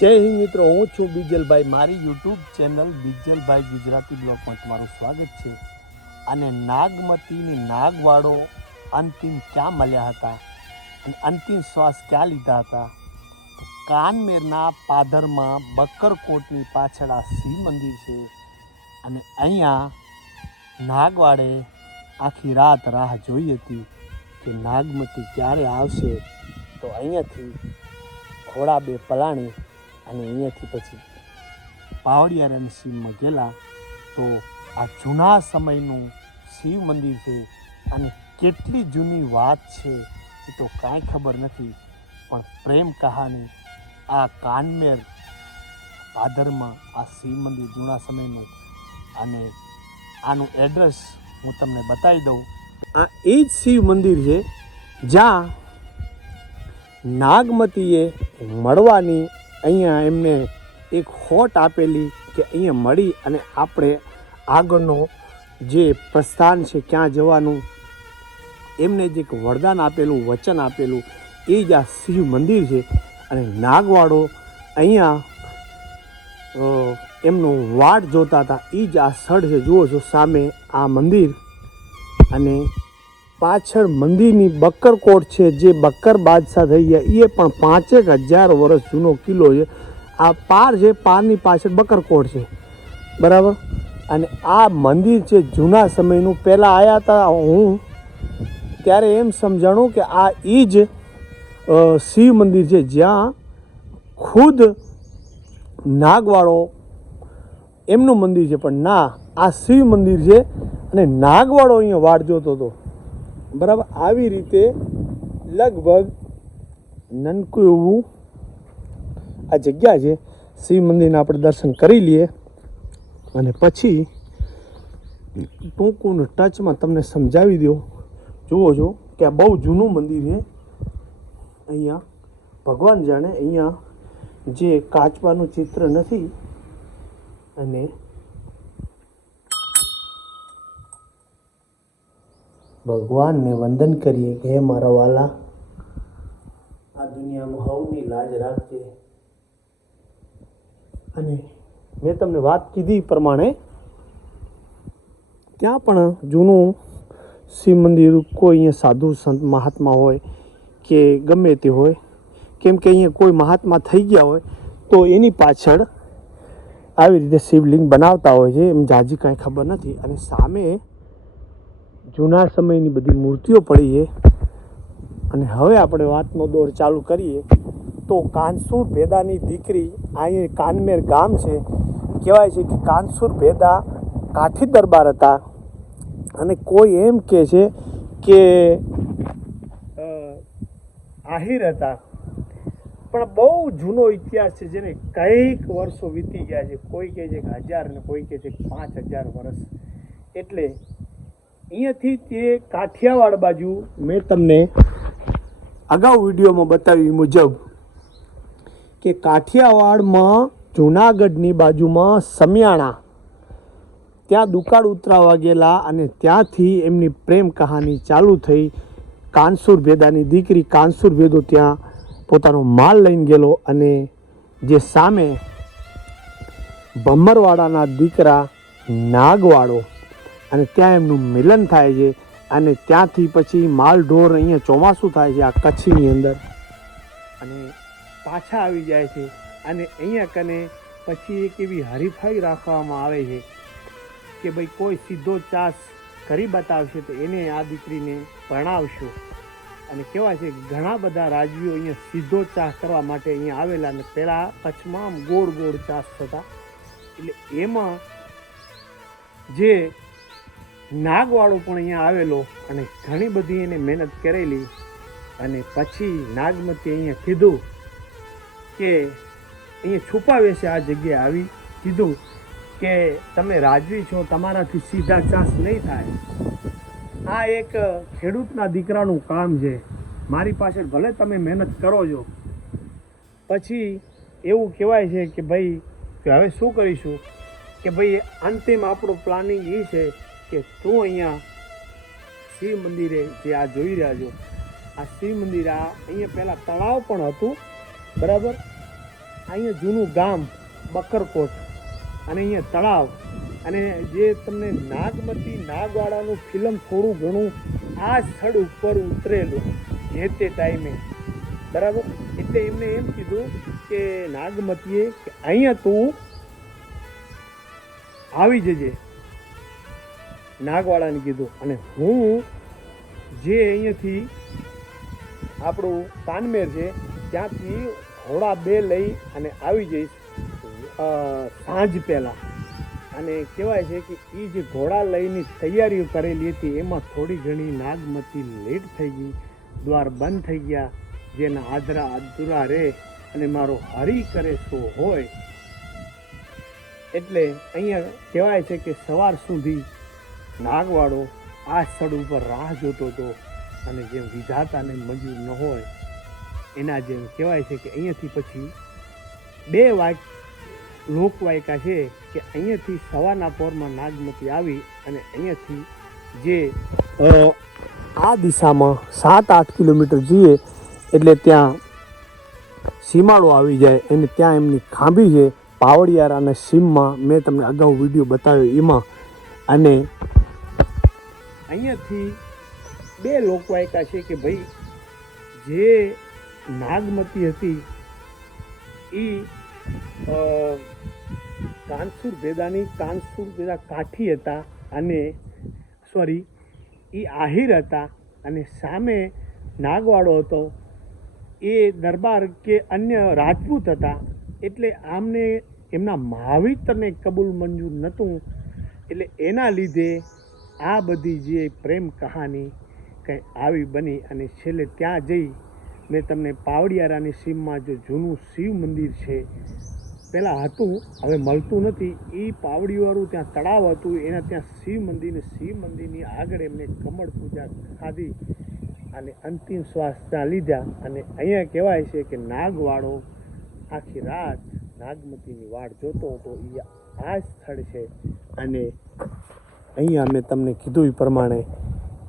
જય હિન્દ મિત્રો, હું છું બીજલભાઈ. મારી યુટ્યુબ ચેનલ બીજલભાઈ ગુજરાતી બ્લોગમાં તમારું સ્વાગત છે. અને નાગમતીની નાગવાળો અંતિમ ક્યાં મળ્યા હતા? અને અંતિમ શ્વાસ ક્યાં લીધા હતા? કાનમેરના પાદરમાં બક્કરકોટની પાછળ આ શિવ મંદિર છે. અને અહીંયા નાગવાડે આખી રાત રાહ જોઈ હતી કે નાગમતી ક્યારે આવશે. તો અહીંયાથી ઘોડા બે પલાણી અને અહીંયાથી પછી પાવડિયા શિવમાં ગયેલા, તો આ જૂના સમયનું શિવ મંદિર છે અને કેટલી જૂની વાત છે એ તો કાંઈ ખબર નથી, પણ પ્રેમ કહાની આ કાનમેર પાદરમાં આ શિવ મંદિર જૂના સમયનું અને આનું એડ્રેસ હું તમને બતાવી દઉં. આ એ જ શિવ મંદિર છે જ્યાં નાગમતીએ મળવાની અહીંયા એમને એક હોટ આપેલી કે અહીંયા મળી અને આપણે આગળનો જે પ્રસ્થાન છે, ક્યાં જવાનું, એમને જે એક વરદાન આપેલું, વચન આપેલું, એ જ આ શિવ મંદિર છે. અને નાગવાડો અહીંયા એમનો વાટ જોતા હતા. એ જ આ સ્થળ છે. જુઓ છો, સામે આ મંદિર અને પાછળ મંદિરની બક્કરકોટ છે, જે બક્કર બાદશાહ થઈ ગયા. એ પણ પાંચેક હજાર વર્ષ જૂનો કિલ્લો છે. આ પાર છે, પારની પાછળ બકરકોટ છે. બરાબર? અને આ મંદિર છે, જૂના સમયનું. પહેલાં આવ્યા હતા હું, ત્યારે એમ સમજાણું કે આ એ જ શિવ મંદિર છે, જ્યાં ખુદ નાગવાળો એમનું મંદિર છે. પણ ના, આ શિવ મંદિર છે અને નાગવાળો અહીંયા વાડ જોતો હતો. બરાબર? આવી રીતે લગભગ નનકું એવું આ જગ્યા છે. શિવ મંદિરના આપણે દર્શન કરી લઈએ અને પછી ટૂંકું ટચમાં તમને સમજાવી દઉં. જુઓ છો કે આ બહુ જૂનું મંદિર છે. અહીંયા ભગવાન જાણે અહીંયા જે કાચબાનું ચિત્ર નથી અને ભગવાનને વંદન કરીએ કે હે મારા વાલા, આ દુનિયામાં હવની લાજ રાખજે. અને મેં તમને વાત કીધી પ્રમાણે ત્યાં પણ જૂનું શિવ મંદિર કોઈ અહીંયા સાધુ સંત મહાત્મા હોય કે ગમે તે હોય, કેમ કે અહીંયા કોઈ મહાત્મા થઈ ગયા હોય, તો એની પાછળ આવી રીતે શિવલિંગ બનાવતા હોય છે, એમ જાજી કાંઈ ખબર નથી. અને સામે જૂના સમયની બધી મૂર્તિઓ પડી છે. અને હવે આપણે વાતનો દોર ચાલુ કરીએ તો કાનસુર ભેદાની દીકરી અહીં કાનમેર ગામ છે. કહેવાય છે કે કાનસુર ભેદા કાઠી દરબાર હતા. અને કોઈ એમ કહે છે કે આહિર હતા. પણ બહુ જૂનો ઇતિહાસ છે જેને કંઈક વર્ષો વીતી ગયા છે. કોઈ કહે છે હજાર ને કોઈ કહે છે પાંચ હજાર વર્ષ. એટલે અહીંયાથી તે કાઠિયાવાડ બાજુ મેં તમને અગાઉ વિડીયોમાં બતાવી મુજબ કે કાઠિયાવાડમાં જૂનાગઢની બાજુમાં સમિયાણા, ત્યાં દુકાળ ઉતરાવા ગયેલા અને ત્યાંથી એમની પ્રેમ કહાની ચાલુ થઈ. કાનસુર ભેદાની દીકરી કાનસુર ભેદો ત્યાં પોતાનો માલ લઈને ગયેલો અને જે સામે ભમરવાડાના દીકરા નાગવાડો અને ત્યાં એમનું મિલન થાય છે અને ત્યાંથી પછી માલઢોર અહીંયા ચોમાસું થાય છે આ કચ્છની અંદર. અને પાછા આવી જાય છે અને અહીંયા કને પછી એક એવી હરીફાઈ રાખવામાં આવે છે કે ભાઈ કોઈ સીધો ચાસ કરી બતાવશે તો એને આ દીકરીને ભણાવશો. અને કહેવાય છે ઘણા બધા રાજવીઓ અહીંયા સીધો ચાસ કરવા માટે અહીંયા આવેલા અને પહેલાં કચ્છમાં ગોળ ગોળ ચાસ થતા. એટલે એમાં જે નાગવાળો પણ અહીંયા આવેલો અને ઘણી બધી એને મહેનત કરેલી. અને પછી નાગમતી અહીંયા કીધું કે અહીંયા છુપાવે છે આ જગ્યાએ આવી કીધું કે તમે રાજવી છો, તમારાથી સીધા ચાસ નહીં થાય. આ એક ખેડૂતના દીકરાનું કામ છે. મારી પાછળ ભલે તમે મહેનત કરો છો. પછી એવું કહેવાય છે કે ભાઈ હવે શું કરીશું? કે ભાઈ, અંતિમ આપણું પ્લાનિંગ એ છે કે તું અહીંયા શિવ મંદિરે જે આ જોઈ રહ્યા છો, આ શિવ મંદિર, આ અહીંયા પહેલાં તળાવ પણ હતું, બરાબર? અહીંયા જૂનું ગામ, બકરકોટ, અને અહીંયા તળાવ. અને જે તમને નાગમતી નાગવાડાનું ફિલ્મ થોડું ઘણું આ સ્થળ ઉપર ઉતરેલું, જે તે ટાઈમે બરાબર? એટલે એમને એમ કીધું કે નાગમતીએ કે અહીંયા તું આવી જજે. નાગવાડાને કીધું, અને હું જે અહીંયાથી આપણું તાનમેર છે, ત્યાંથી ઘોડા બે લઈ અને આવી જઈશ સાંજ પહેલાં. અને કહેવાય છે કે એ જે ઘોડા લઈને તૈયારીઓ કરેલી હતી, એમાં થોડી ઘણી નાગમતી લેટ થઈ ગઈ, દ્વાર બંધ થઈ ગયા, જેના આદરા અધૂરા રહે અને મારો હરી કરે તો હોય. એટલે અહીંયા કહેવાય છે કે સવાર સુધી નાગવાડો આ સ્થળ ઉપર રાહ જોતો હતો અને જેમ વિધાતાને મંજૂર ન હોય, એના જેમ કહેવાય છે કે અહીંયાથી પછી બે વાક લોકવાયકા છે કે અહીંયાથી સવારના પોરમાં નાગમતી આવી અને અહીંયાથી જે આ દિશામાં સાત આઠ કિલોમીટર જઈએ એટલે ત્યાં સીમાડો આવી જાય અને ત્યાં એમની ખાંભી છે. પાવડિયાર અને સીમમાં મેં તમને અગાઉ વીડિયો બતાવ્યો એમાં. અને અહીંયાથી બે લોકવાયકા છે કે ભાઈ જે નાગમતી હતી એ કાનસુર ભેદાની કાનસુર ભેદા કાઠી હતા અને, સોરી એ આહિર હતા અને સામે નાગવાડો હતો. એ દરબાર કે અન્ય રાજપૂત હતા, એટલે આમને એમના મહાવિત્રને કબૂલ મંજૂર નહોતું. એટલે એના લીધે આ બધી જે પ્રેમ કહાની કંઈ આવી બની અને છેલ્લે ત્યાં જઈ મેં તમને પાવડિયારાની સીમમાં જે જૂનું શિવ મંદિર છે પહેલાં હતું, હવે મળતું નથી. એ પાવડીવાળું ત્યાં તળાવ હતું, એના ત્યાં શિવ મંદિરને શિવ મંદિરની આગળ એમને કમળ પૂજા ખાધી અને અંતિમ શ્વાસ ત્યાં લીધા. અને અહીંયા કહેવાય છે કે નાગવાળો આખી રાત નાગમતીની વાડ જોતો હતો. એ આ સ્થળ છે અને અહીંયા મેં તમને કીધું એ પ્રમાણે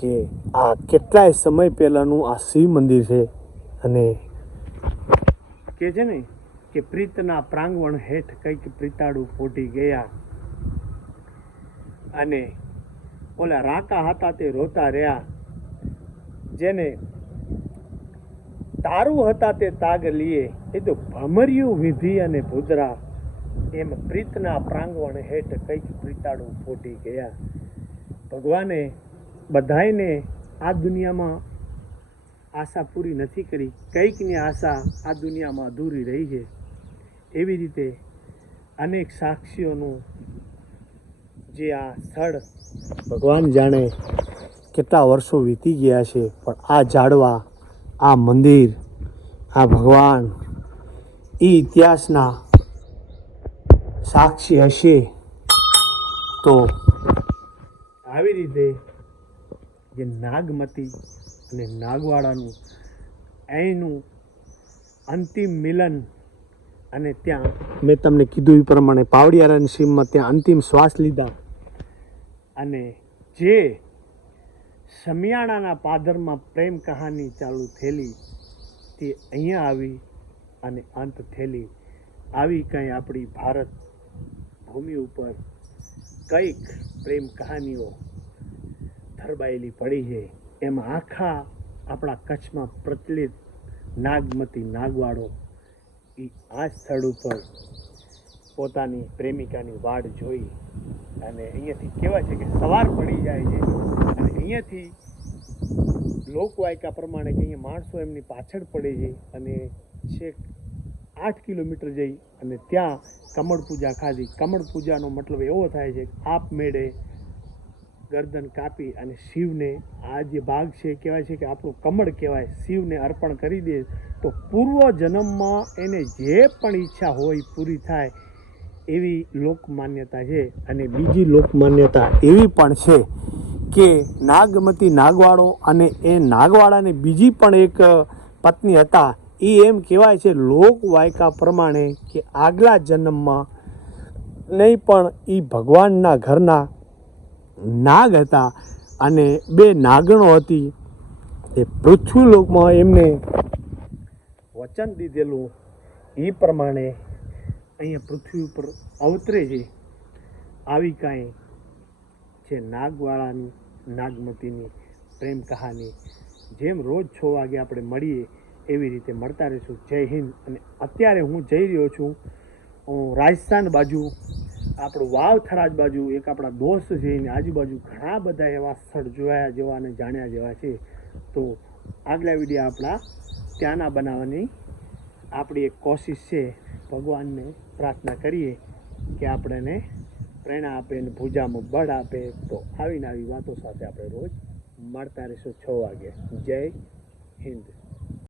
કે આ કેટલાય સમય પહેલાંનું આ શિવ મંદિર છે અને કે છે ને કે પ્રીતના પ્રાંગણ હેઠ કંઈક પ્રીતાડું ફોટી ગયા. અને ઓલા રાકા હતા તે રોતા રહ્યા. જેને તારું હતા તે તાગ લીએ. એ તો ભમર્યું વિધિ અને ભૂદરા. એમ પ્રીતના પ્રાંગણ હેઠ કંઈક પ્રીતાડું ફોટી ગયા. ભગવાને બધાયને આ દુનિયામાં આશા પૂરી નથી કરી. કંઈકની આશા આ દુનિયામાં અધૂરી રહી છે. એવી રીતે અનેક સાક્ષીઓનું જે આ સ્થળ ભગવાન જાણે કેટલા વર્ષો વીતી ગયા છે, પણ આ ઝાડવા, આ મંદિર, આ ભગવાન, એ ઇતિહાસના સાક્ષી હશે તો આવી રીતે જે નાગમતી અને નાગવાડાનું એનું અંતિમ મિલન અને ત્યાં મેં તમને કીધું એ પ્રમાણે પાવડિયારાની સીમમાં ત્યાં અંતિમ શ્વાસ લીધા. અને જે સમિયાણાના પાદરમાં પ્રેમ કહાની ચાલુ થયેલી તે અહીંયા આવી અને અંત થયેલી આવી કંઈ આપણી ભારત ભૂમિ ઉપર કંઈક પ્રેમ કહાનીઓ ધરબાયેલી પડી છે. એમાં આખા આપણા કચ્છમાં પ્રચલિત નાગમતી નાગવાડો એ આ સ્થળ ઉપર પોતાની પ્રેમિકાની વાડ જોઈ અને અહીંયાથી કહેવાય છે કે સવાર પડી જાય છે. અને અહીંયાથી લોકવાયકા પ્રમાણે કે અહીંયા માણસો એમની પાછળ પડે છે અને છેક આઠ કિલોમીટર જઈ અને ત્યાં કમળ પૂજા ખાધી. કમળ પૂજાનો મતલબ એવો થાય છે આપમેળે ગરદન કાપી અને શિવને આ જે ભાગ છે કહેવાય છે કે આપણું કમળ કહેવાય, શિવને અર્પણ કરી દે. તો પૂર્વ જન્મમાં એને જે પણ ઈચ્છા હોય પૂરી થાય એવી લોકમાન્યતા છે. અને બીજી લોકમાન્યતા એવી પણ છે કે નાગમતી નાગવાળો અને એ નાગવાળાને બીજી પણ એક પત્ની હતા એ એમ કહેવાય છે લોકવાયકા પ્રમાણે કે આગલા જન્મમાં નહીં પણ એ ભગવાનના ઘરના નાગ હતા અને બે નાગણો હતી. એ પૃથ્વીલોકમાં એમને વચન દીધેલું એ પ્રમાણે અહીંયા પૃથ્વી ઉપર અવતરે છે. આવી કાંઈ છે નાગવાળાની, નાગમતીની પ્રેમ કહાની. જેમ રોજ છ વાગે આપણે મળીએ એવી રીતે મળતા રહીશું. જય હિન્દ. અને અત્યારે હું જઈ રહ્યો છું રાજસ્થાન બાજુ. આપણું વાવ થરાજ બાજુ, એક આપણા દોસ્ત છે, એની આજુબાજુ ઘણા બધા એવા સ્થળ જોયા જેવા અને જાણ્યા જેવા છે. તો આગલા વીડિયો આપણા ત્યાંના બનાવવાની આપણી એક કોશિશ છે. ભગવાનને પ્રાર્થના કરીએ કે આપણને પ્રેરણા આપે અને ભૂજામાં બળ આપે. તો આવીને આવી વાતો સાથે આપણે રોજ મળતા રહીશું છ વાગે. જય હિન્દ.